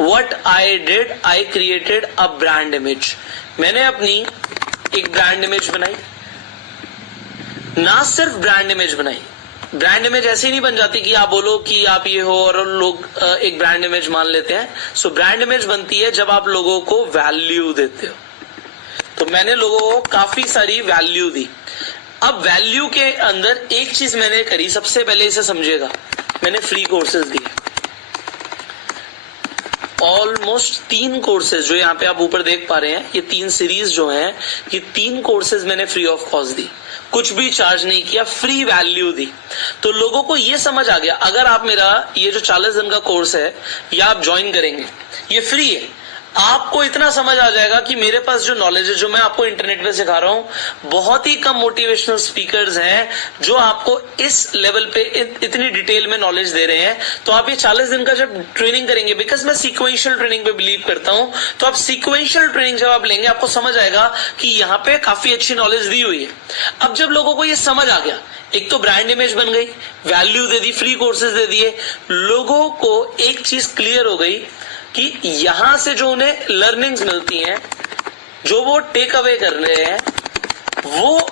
what I did, I created a brand image. मैंने अपनी एक ब्रांड इमेज बनाई, ना सिर्फ ब्रांड इमेज बनाई, ब्रांड इमेज ऐसे ही नहीं बन जाती कि आप बोलो कि आप ये हो और लोग एक ब्रांड इमेज मान लेते हैं. सो ब्रांड इमेज बनती है जब आप लोगों को वैल्यू देते हो. तो मैंने लोगों को काफी सारी वैल्यू दी. अब वैल्यू के अंदर एक चीज मैंने करी, सबसे पहले इसे समझिएगा, मैंने फ्री कोर्सेज दिए. ऑलमोस्ट 3 कोर्सेज जो यहाँ पे आप ऊपर देख पा रहे हैं, ये 3 सीरीज जो हैं, ये 3 कोर्सेज मैंने फ्री ऑफ कॉस्ट दी. कुछ भी चार्ज नहीं किया, फ्री वैल्यू दी. तो लोगों को ये समझ आ गया, अगर आप मेरा ये जो 40 दिन का कोर्स है या आप ज्वाइन करेंगे, ये फ्री है. आपको इतना समझ आ जाएगा कि मेरे पास जो नॉलेज है, जो मैं आपको इंटरनेट पे सिखा रहा हूं, बहुत ही कम मोटिवेशनल स्पीकर्स हैं जो आपको इस लेवल पे इतनी डिटेल में नॉलेज दे रहे हैं. तो आप ये 40 दिन का जब ट्रेनिंग करेंगे, बिकॉज मैं सीक्वेंशियल ट्रेनिंग पे बिलीव करता हूं, तो आप सीक्वेंशियल ट्रेनिंग जब आप लेंगे, आपको समझ आएगा कि यहाँ पे काफी अच्छी नॉलेज दी हुई है. अब जब लोगों को ये समझ आ गया, एक तो ब्रांड इमेज बन गई, वैल्यू दे दी, फ्री कोर्सेज दे दिए, लोगों को एक चीज क्लियर हो गई कि यहां से जो उन्हें लर्निंग्स मिलती हैं, जो वो टेक अवे कर रहे हैं, वो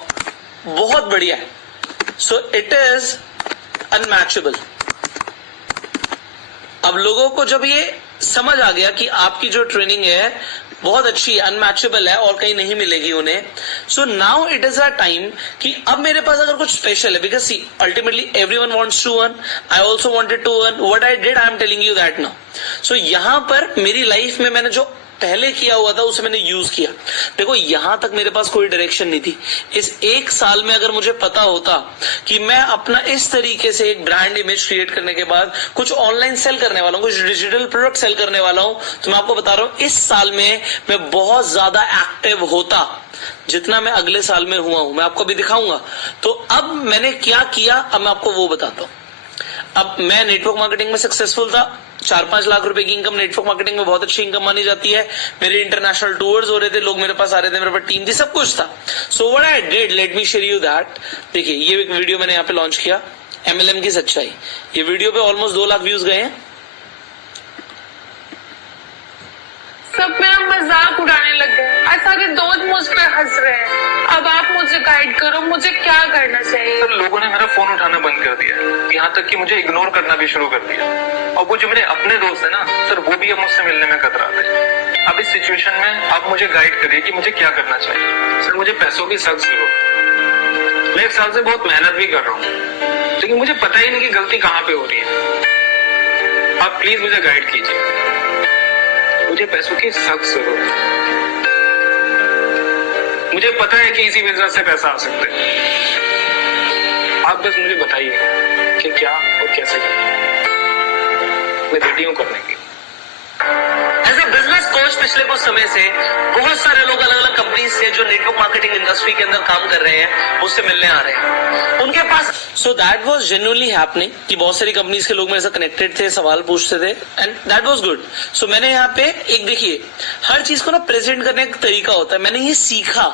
बहुत बढ़िया है. So it is unmatchable. अब लोगों को जब ये समझ आ गया कि आपकी जो ट्रेनिंग है बहुत अच्छी है, अनमैचेबल है और कहीं नहीं मिलेगी उन्हें, so now it is a time कि अब मेरे पास अगर कुछ स्पेशल है, because see ultimately everyone wants to earn, I also wanted to earn. What I did, I am telling you that now. So यहां पर मेरी लाइफ में मैंने जो पहले किया हुआ था उसे मैंने यूज किया. देखो यहां तक मेरे पास कोई डायरेक्शन नहीं थी. इस 1 साल में अगर मुझे पता होता कि मैं अपना इस तरीके से एक ब्रांड इमेज क्रिएट करने के बाद कुछ ऑनलाइन सेल करने वाला हूं, कुछ डिजिटल प्रोडक्ट सेल करने वाला हूं, तो मैं आपको बता रहा हूं इस साल में मैं बहुत ज्यादा एक्टिव होता जितना मैं अगले साल में हुआ हूं. मैं आपको अभी दिखाऊंगा. तो अब मैंने क्या किया, अब मैं आपको वो बताता हूं. अब मैं नेटवर्क मार्केटिंग में सक्सेसफुल था. 4-5 लाख रुपए की इनकम नेटवर्क मार्केटिंग में बहुत अच्छी इनकम मानी जाती है. मेरे इंटरनेशनल टूर्स हो रहे थे, लोग मेरे पास आ रहे थे, मेरे पास टीम थी, सब कुछ था. So what I did, let me share you that. देखिए ये एक वीडियो मैंने यहाँ पे लॉन्च किया, MLM की सच्चाई. ये वीडियो पे ऑलमोस्ट 2 लाख व्यूज गए हैं. सब मेरा मजाक उड़ाने लग गए. आज सारे दोस्त मुझ पर हंस रहे हैं. अब आप मुझे गाइड करो, मुझे क्या करना चाहिए. सर लोगों ने मेरा फोन उठाना बंद कर दिया, यहाँ तक कि मुझे इग्नोर करना भी शुरू कर दिया. और वो जो मेरे अपने दोस्त है ना सर, वो भी अब मुझसे मिलने में कतराते हैं. अब इस सिचुएशन में आप मुझे गाइड करिए कि मुझे क्या करना चाहिए. सर मुझे पैसों की सख्त जरूरत. मैं 1 साल से बहुत मेहनत भी कर रहा हूँ, लेकिन मुझे पता ही नहीं कि गलती कहाँ पे हो रही है. आप प्लीज मुझे गाइड कीजिए. मुझे पैसों की सख्त जरूरत है. मुझे पता है कि इसी बिजनेस से पैसा आ सकते हैं. आप बस मुझे बताइए कि क्या और कैसे करें. मैं रेडी हूं करने की. एज ए बिजनेस कोच पिछले कुछ समय से बहुत सारे लोग अलग अलग कंपनी से जो नेटवर्क मार्केटिंग इंडस्ट्री के अंदर काम कर रहे हैं मुझसे मिलने आ रहे हैं. उनके पास so that was genuinely happening कि बहुत सारी कंपनीज के लोग मेरे साथ कनेक्टेड थे, सवाल पूछते थे, एंड दैट वॉज गुड. सो मैंने यहाँ पे एक, देखिए हर चीज को ना प्रेजेंट करने का तरीका होता है. मैंने ये सीखा,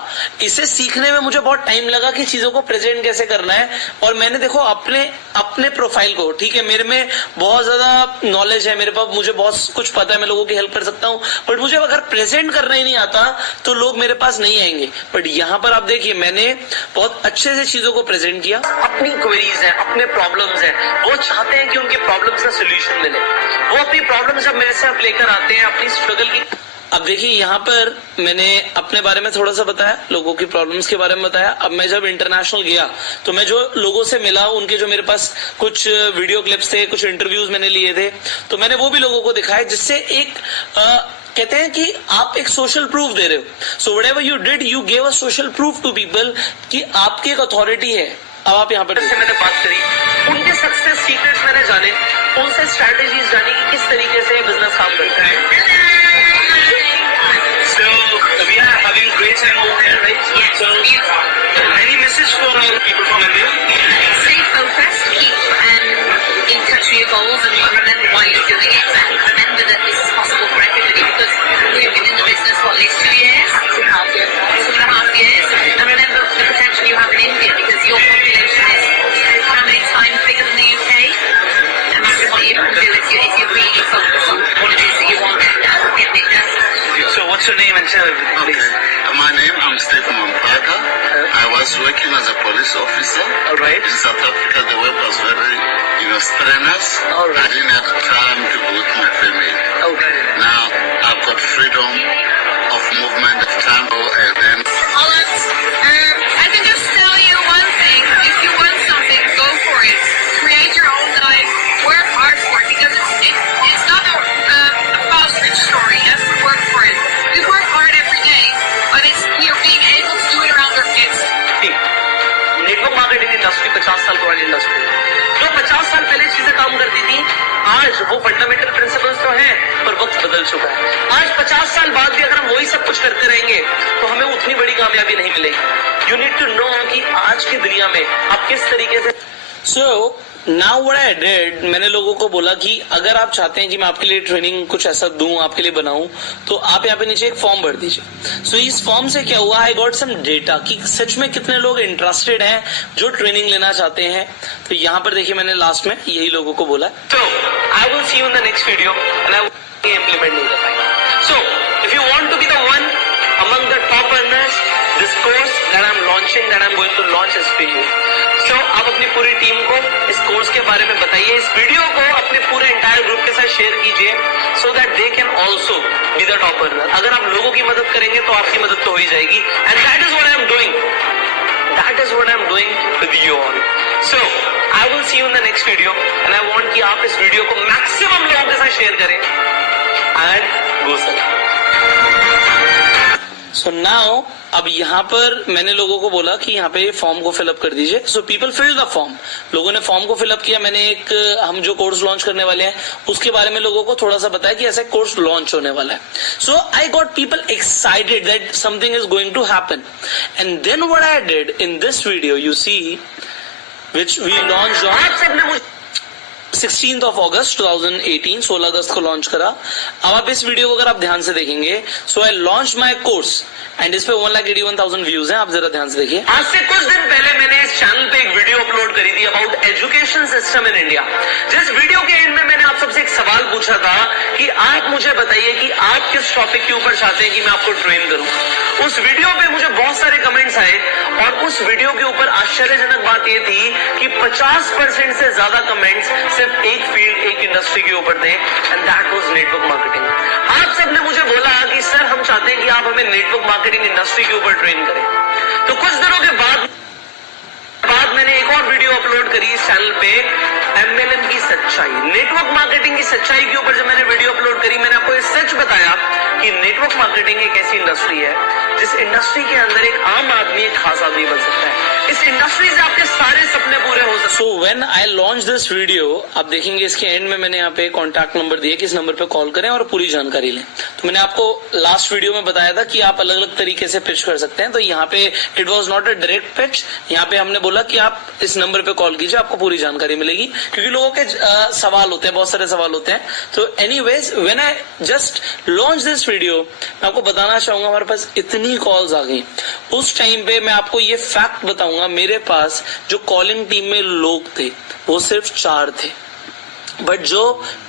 इसे सीखने में मुझे बहुत टाइम लगा कि चीजों को प्रेजेंट कैसे करना है. और मैंने देखो अपने प्रोफाइल को, ठीक है मेरे में बहुत ज्यादा नॉलेज है, मेरे पास मुझे बहुत कुछ पता है, मैं लोगों की हेल्प कर सकता हूँ, बट मुझे अगर प्रेजेंट करना ही नहीं आता तो लोग मेरे पास नहीं आएंगे. बट यहाँ पर आप देखिए मैंने बहुत अच्छे से चीजों को प्रेजेंट किया. अपनी क्वेरीज हैं, अपने प्रॉब्लम्स हैं, वो चाहते हैं कि उनके प्रॉब्लम्स का सोल्यूशन मिले. वो अपनी प्रॉब्लम्स जब मेरे से अब लेकर आते हैं, अपनी स्ट्रगल की. अब देखिए यहाँ पर मैंने अपने बारे में थोड़ा सा बताया, लोगों की प्रॉब्लम्स के बारे में बताया. अब मैं जब इंटरनेशनल गया तो मैं जो लोगों से मिला, उनके जो मेरे पास कुछ वीडियो क्लिप्स थे, कुछ इंटरव्यूज मैंने लिए थे, तो मैंने वो भी लोगों को दिखाया, जिससे एक कहते हैं कि आप एक सोशल प्रूफ दे रहे हो. So whatever you did, you gave a social proof to people कि आपकी एक अथॉरिटी है. अब आप यहाँ पर मैंने बात करी, उनके सक्सेस सीक्रेट्स मैंने जाने, उनसे स्ट्रैटेजीज जानी कि किस तरीके से बिजनेस काम करता है. So we are having great time over here, right? Yes, So beautiful. any message for people from India? Stay focused, keep in touch with your goals, and remember why you're doing it, and remember that this is possible for everybody, because we've been in the business for at least 2 years, 2.5 years, and remember the potential you have in India, because your population is how many times bigger than the UK. Imagine what you can do if you really focus on what it is that you want to get bigger. So what's your name and tell everything, please? My name, I'm Stephen Mompaka. I was was working as a police officer. All right. In South Africa, the work was very, strenuous. All right. I didn't have time to go with my family. Okay. Now, I've got freedom of movement of time, and then Holland, I can just tell you one thing. If you want something, go for it. Create your own life. Work hard for it because it's not a fast rich story. You have to work for it. We work hard every day, but it's you're being able to do it around our kids. Network marketing industry 50 साल पुरानी industry है। जो 50 साल पहले चीजें काम करती थी, आज वो फंडामेंटल प्रिंसिपल्स तो हैं, पर वक्त बदल चुका है। आज 50 साल बाद भी अगर हम वही सब कुछ करते रहेंगे तो हमें उतनी बड़ी कामयाबी नहीं मिलेगी। यू नीड टू नो कि आज की दुनिया में आप किस तरीके से so now what I did, मैंने लोगों को बोला कि अगर आप चाहते हैं कि मैं आपके लिए ट्रेनिंग कुछ ऐसा दूं, आपके लिए बनाऊं, तो आप यहाँ पे नीचे एक फॉर्म भर दीजिए। सो इस फॉर्म से क्या हुआ, आई गॉट सम डेटा कि सच में कितने लोग इंटरेस्टेड हैं जो ट्रेनिंग लेना चाहते हैं। तो यहाँ पर देखिए मैंने लास्ट में यही लोगों को बोला। So, I will see you in the next video and I will implement नहीं कर पाएंगे। So, if you want to be the one among the top earners, this course that I'm launching, that I'm going to launch is for you. So, आप अपनी पूरी team को इस course के बारे में बताइए, इस वीडियो को अपने पूरे एंटायर ग्रुप के साथ शेयर कीजिए, so that they can also be the top earner। अगर आप लोगों की मदद करेंगे तो आपकी मदद तो हो ही जाएगी। And that is what I am doing. That is what I am doing with you all. So, I will see you in the next video and I want कि आप इस वीडियो को मैक्सिमम लोगों के साथ शेयर करें and go sell। So now अब यहाँ पर मैंने लोगों को बोला कि यहाँ पे फॉर्म को फिलअप कर दीजिए। So people fill the form, लोगों ने फॉर्म को फिलअप किया। मैंने एक हम जो कोर्स लॉन्च करने वाले हैं उसके बारे में लोगों को थोड़ा सा बताया कि ऐसा कोर्स लॉन्च होने वाला है। So I got people excited that something is going to happen and then what I did in this video you see which we launch आप सबने मुझे 16th of August 2018, 16 अगस्त को लॉन्च करा। अब आप इस वीडियो को अगर आप ध्यान से देखेंगे, so I launch my course and इस पे 1,81,000 व्यूज हैं। आप जरा ध्यान से देखिए। आज से कुछ दिन पहले मैंने इस चैनल पे एक वीडियो अपलोड करी थी about education system in India. जिस वीडियो के एंड में मैंने आप सबसे एक सवाल पूछा था कि आप मुझे बताइए कि आप किस टॉपिक के ऊपर चाहते हैं कि मैं आपको ट्रेन करूं। उस वीडियो पे मुझे बहुत सारे कमेंट्स आए और उस वीडियो के ऊपर आश्चर्यजनक बात यह थी कि 50% से ज्यादा कमेंट्स सिर्फ एक फील्ड, एक इंडस्ट्री के ऊपर थे and that was network marketing. आप सबने मुझे बोला कि सर हम चाहते हैं कि आप हमें नेटवर्क मार्केटिंग इंडस्ट्री के ऊपर ट्रेन करें। तो कुछ दिनों के बाद मैंने एक और वीडियो अपलोड करी इस चैनल पे, एमएलएम की सच्चाई, नेटवर्क मार्केटिंग की सच्चाई के ऊपर जब मैंने वीडियो अपलोड करी, मैंने आपको ये सच बताया कि नेटवर्क मार्केटिंग एक ऐसी इंडस्ट्री है जिस इंडस्ट्री के अंदर एक आम आदमी एक खास आदमी बन सकता है। इस इंडस्ट्री से आपके सारे सपने पूरे हो सकते हैं। So when I launch this video, आप देखेंगे इसके एंड में मैंने यहाँ पे कॉन्टैक्ट नंबर दिया कि इस नंबर पे कॉल करें और पूरी जानकारी लें। तो मैंने आपको लास्ट वीडियो में बताया था कि आप अलग अलग तरीके से पिच कर सकते हैं। तो यहाँ पे it was not a direct pitch, यहाँ पे हमने बोला कि आप इस नंबर पे कॉल कीजिए, आपको पूरी जानकारी मिलेगी, क्योंकि लोगों के सवाल होते हैं, बहुत सारे सवाल होते हैं। तो anyways when I just launch this video, मैं आपको बताना चाहूंगा हमारे पास इतनी कॉल्स आ गई। उस टाइम पे मैं आपको ये फैक्ट बताऊंगा, मेरे पास जो कॉलिंग टीम में लोग थे वो सिर्फ 4 थे, बट जो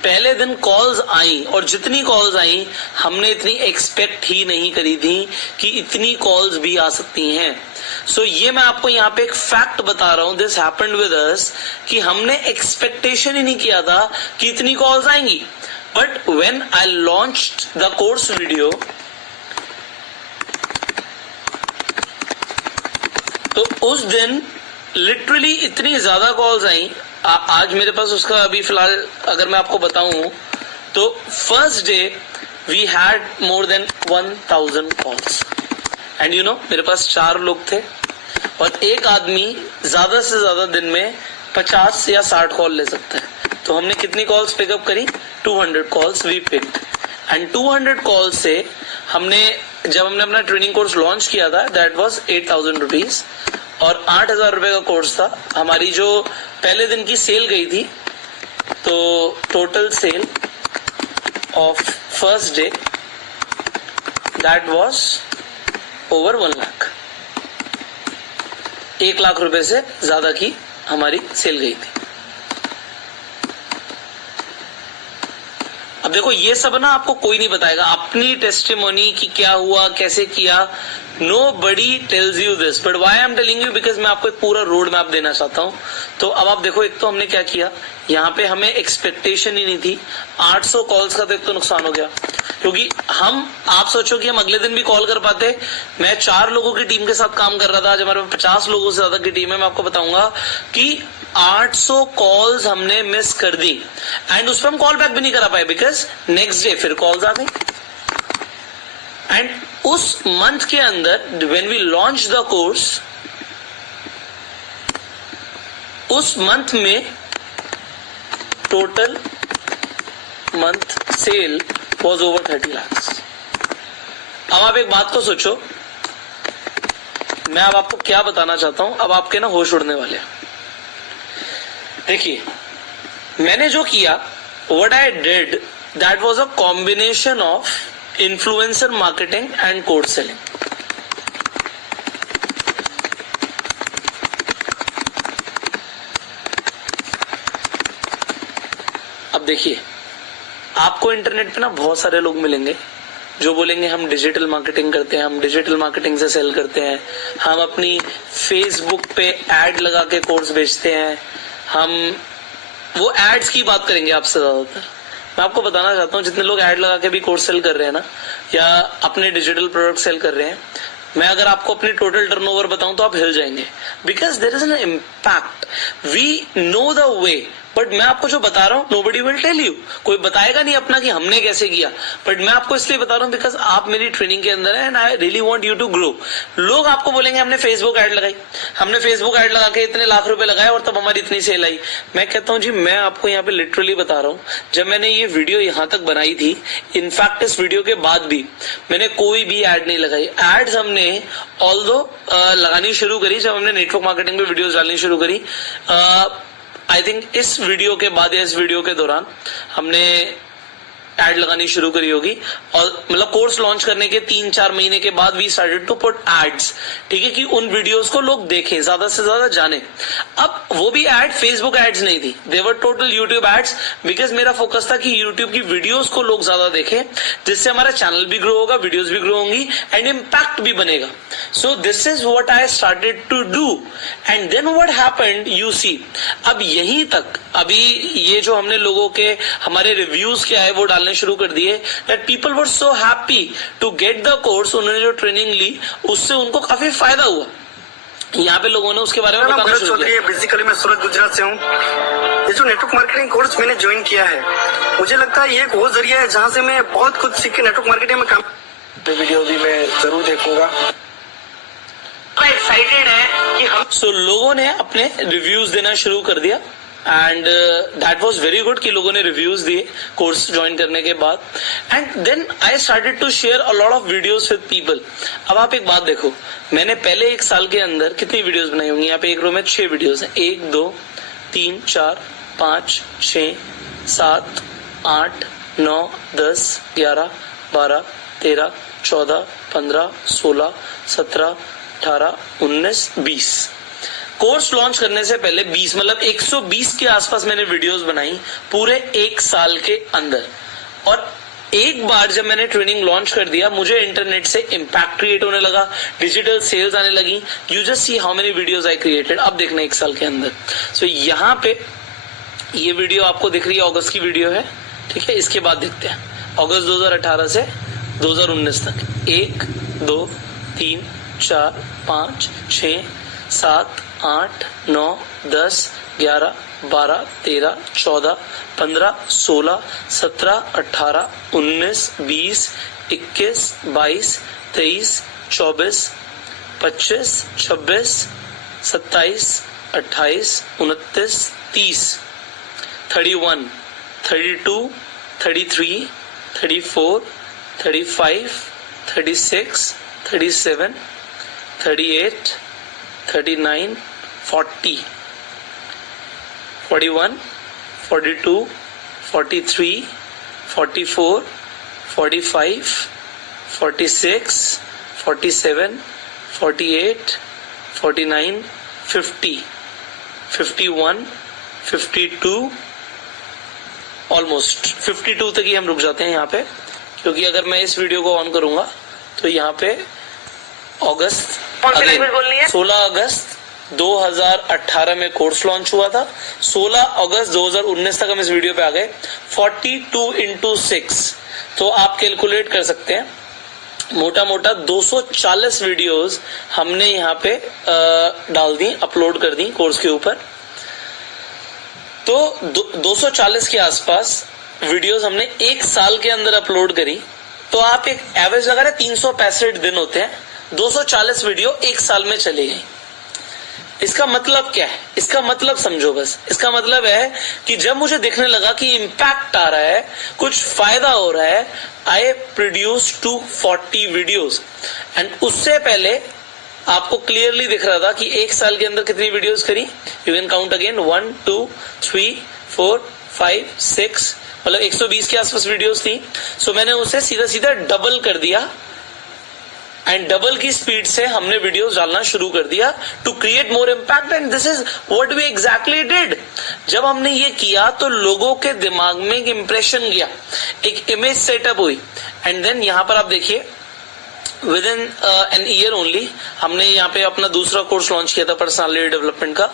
पहले दिन कॉल्स आई और जितनी कॉल्स आई हमने इतनी एक्सपेक्ट ही नहीं करी थी कि इतनी कॉल्स भी आ सकती हैं। सो ये मैं आपको यहाँ पे एक फैक्ट बता रहा हूं, दिस हैपेंड विद अस, कि हमने एक्सपेक्टेशन ही नहीं किया था कि इतनी कॉल्स आएंगी। But when I launched the course video, तो उस दिन लिटरली इतनी ज्यादा कॉल्स आई। आज मेरे पास उसका अभी फिलहाल अगर मैं आपको बताऊं तो first day we had more than 1000 calls and you know मेरे पास 4 लोग थे और एक आदमी ज्यादा से ज्यादा दिन में 50 या 60 कॉल ले सकता है। तो हमने कितनी कॉल्स पिकअप करी? 200 calls we picked and 200 calls से हमने जब हमने अपना ट्रेनिंग कोर्स लॉन्च किया था दैट वाज 8000 रुपीज और 8000 रुपए का कोर्स था। हमारी जो पहले दिन की सेल गई थी, तो total sale of first day that was over 1 lakh. 1 lakh रुपए से ज्यादा की हमारी सेल गई थी। अब देखो ये सब ना आपको कोई नहीं बताएगा, अपनी टेस्टिमोनी कि क्या हुआ, कैसे किया, nobody tells you this, but why I'm telling you, because मैं आपको एक पूरा रोड मैप देना चाहता हूँ। तो अब आप देखो, एक तो हमने क्या किया, यहाँ पे हमें एक्सपेक्टेशन ही नहीं थी। 800 कॉल्स का तो एक तो नुकसान हो गया, क्योंकि आप सोचो कि हम अगले दिन भी कॉल कर पाते। मैं 4 लोगों की टीम के साथ काम कर रहा था, आज हमारे 50 लोगों से ज्यादा की टीम है। मैं आपको बताऊंगा कि 800 कॉल्स हमने मिस कर दी, एंड उस पर हम कॉल बैक भी नहीं करा पाए, बिकॉज नेक्स्ट डे फिर कॉल्स आ गई। एंड उस मंथ के अंदर when we launch the course, उस मंथ में total month sale was over 30 lakhs। अब आप एक बात को सोचो, मैं अब आपको क्या बताना चाहता हूं, अब आपके ना होश उड़ने वाले। देखिए, मैंने जो किया, what I did, that was a combination of influencer marketing and course selling. अब देखिए, आपको इंटरनेट पे ना बहुत सारे लोग मिलेंगे जो बोलेंगे हम डिजिटल मार्केटिंग करते हैं, हम डिजिटल मार्केटिंग से सेल करते हैं, हम अपनी फेसबुक पे एड लगा के कोर्स बेचते हैं, हम वो एड्स की बात करेंगे आपसे ज्यादातर। मैं आपको बताना चाहता हूँ, जितने लोग एड लगा के भी कोर्स सेल कर रहे हैं ना, या अपने डिजिटल प्रोडक्ट सेल कर रहे हैं, मैं अगर आपको अपनी टोटल टर्नओवर बताऊं तो आप हिल जाएंगे, because there is an impact. We know the way, but मैं आपको जो बता रहा हूं, नोबडी विल टेल यू। कोई बताएगा नहीं अपना कि हमने कैसे किया, बट मैं आपको इसलिए बता रहा हूं बिकॉज आप मेरी ट्रेनिंग के अंदर है, and I really want you to grow. लोग आपको बोलेंगे हमने फेसबुक ऐड लगाई, हमने फेसबुक ऐड लगा के इतने लाख रुपए लगाए और तब हमारी इतनी सेल आई। मैं कहता हूं जी, मैं आपको यहाँ पे लिटरली बता रहा हूँ, जब मैंने ये वीडियो यहाँ तक बनाई थी, इनफैक्ट इस वीडियो के बाद भी मैंने कोई भी एड नहीं लगाई। एड्स हमने ऑल्दो लगानी शुरू करी जब हमने नेटवर्क मार्केटिंग पे वीडियोस डालनी शुरू करी। आई थिंक इस वीडियो के बाद या इस वीडियो के दौरान हमने एड लगानी शुरू करी होगी, और मतलब कोर्स लॉन्च करने के 3-4 महीने के बाद we started to put ads, ठीक है, कि उन वीडियोस को लोग देखें, ज्यादा से ज्यादा जाने। अब वो भी एड फेसबुक एड्स नहीं थी, दे वर टोटल यूट्यूब एड्स, बिकॉज मेरा फोकस था कि यूट्यूब की वीडियोस को लोग ज्यादा देखें, जिससे हमारा चैनल भी ग्रो होगा, वीडियोस भी ग्रो होंगी, एंड इम्पैक्ट भी बनेगा। So this is what I started to do, and then what happened, you see. अब यहीं तक अभी ये जो हमने लोगों के हमारे रिव्यूज क्या है वो डालने शुरू कर दिए, that people were so happy to get the course. उन्होंने जो ट्रेनिंग ली उससे उनको काफी फायदा हुआ। यहाँ पे लोगों ने उसके बारे में बताना शुरू किया। बेसिकली मैं सूरत गुजरात से हूँ। ये जो नेटवर्क मार्केटिंग कोर्स मैंने ज्वाइन किया है, मुझे लगता है ये एक वो जरिया है जहाँ से मैं बहुत कुछ सीख के नेटवर्क मार्केटिंग में काम। वीडियो भी मैं जरूर देखूंगा। एक्साइटेड है कि हम लोगों ने अपने रिव्यूज देना शुरू कर दिया, and that was very good कि लोगों ने रिव्यूज दिए कोर्स ज्वाइन करने के बाद। And then I started to share a lot of videos with people. अब आप एक बात देखो, मैंने पहले 1 साल के अंदर कितनी वीडियोस बनाई होंगी? यहाँ पे एक रो में 6 वीडियोस हैं, 1 2 3 4 5 6 7 8 9 10 11 12 13 14 15 16 17 18 19 20। कोर्स लॉन्च करने से पहले 20 मतलब 120 के आसपास मैंने वीडियोस बनाई पूरे 1 साल के अंदर। और एक बार जब मैंने ट्रेनिंग लॉन्च कर दिया, मुझे इंटरनेट से इम्पैक्ट क्रिएट होने लगा, डिजिटल सेल्स आने लगी। You just see how many videos I created. अब देखना 1 साल के अंदर। सो यहाँ पे ये वीडियो आपको दिख रही है, अगस्त की वीडियो है, ठीक है। इसके बाद देखते हैं अगस्त 2018 से 2019 तक। 1 2 3 4 5 6 7 8 9 10 11 12 13 14 15 16 17 18 19 20 21 22 23 24 25 26 27 28 29 30 31 32 33 34 35 36 37 38 39 40 41 42 43 44 45 46 47 48 49 50 51 52 ऑलमोस्ट 52 तक ही हम रुक जाते हैं यहाँ पे, क्योंकि अगर मैं इस वीडियो को ऑन करूंगा तो यहाँ पे अगस्त, कौन सी लैंग्वेज बोलनी है? 16 अगस्त 2018 में कोर्स लॉन्च हुआ था। 16 अगस्त 2019 तक हम इस वीडियो पे आ गए। 42 into 6, तो आप कैलकुलेट कर सकते हैं, मोटा मोटा 240 वीडियोस हमने यहाँ पे डाल दी, अपलोड कर दी कोर्स के ऊपर। तो 240 के आसपास वीडियोस हमने एक साल के अंदर अपलोड करी। तो आप एक एवरेज लगा रहे 365 दिन होते हैं, 240 वीडियो एक साल में चली गई। इसका मतलब क्या है? इसका मतलब समझो बस। इसका मतलब है कि जब मुझे दिखने लगा कि इम्पैक्ट आ रहा है, कुछ फायदा हो रहा है, आई प्रोड्यूस 240 वीडियोस। एंड उससे पहले आपको क्लियरली दिख रहा था कि एक साल के अंदर कितनी वीडियोस करी। यू कैन काउंट अगेन, 1 2 3 4 5 6, मतलब 120 के आसपास वीडियोस थी। सो मैंने उसे सीधा सीधा डबल कर दिया एंड डबल की स्पीड से हमने वीडियोस डालना शुरू कर दिया to create more impact. And this is what we exactly did. जब हमने ये किया तो लोगों के दिमाग में एक इंप्रेशन गया, एक इमेज सेटअप हुई। एंड देन यहाँ पर आप देखिए, with in an year only हमने यहाँ पे अपना दूसरा कोर्स लॉन्च किया था पर्सनालिटी डेवलपमेंट का।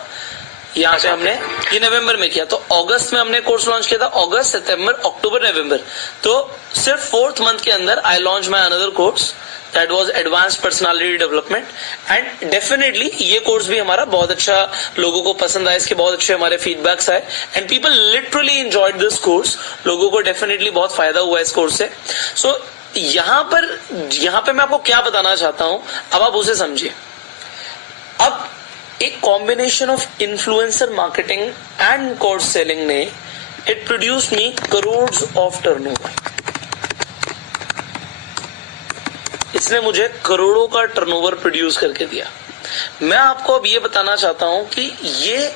यहाँ पे हमने ये नवंबर में किया, तो अगस्त में हमने कोर्स लॉन्च किया था। अगस्त, सितंबर, अक्टूबर, नवंबर, तो सिर्फ 4th मंथ के अंदर आई launch my another course that was advance personality development. And definitely ये कोर्स भी हमारा बहुत अच्छा लोगों को पसंद आया, इसके बहुत अच्छे हमारे फीडबैक्स आए and people literally enjoyed this course. लोगों को डेफिनेटली बहुत फायदा हुआ इस कोर्स से। सो यहाँ पे मैं आपको क्या बताना चाहता हूं, अब आप उसे समझिए। अब एक combination of influencer marketing and course selling ने it produce me crores of turnover. इसने मुझे करोड़ों का टर्नओवर प्रोड्यूस करके दिया। मैं आपको अब ये बताना चाहता हूं कि ये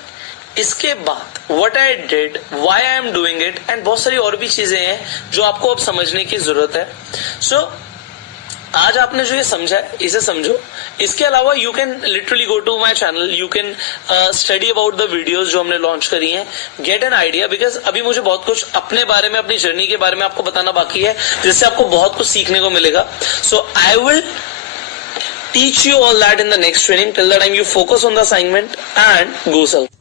इसके बाद what I did, why I am doing it, and बहुत सारी और भी चीजें हैं जो आपको अब समझने की जरूरत है। सो आज आपने जो ये समझा है इसे समझो। इसके अलावा you can literally go to my channel, you can study about the videos जो हमने लॉन्च करी हैं, गेट एन आइडिया, बिकॉज अभी मुझे बहुत कुछ अपने बारे में, अपनी जर्नी के बारे में आपको बताना बाकी है, जिससे आपको बहुत कुछ सीखने को मिलेगा। So I will teach you all that in the next training. Till that time you focus on the assignment and go self.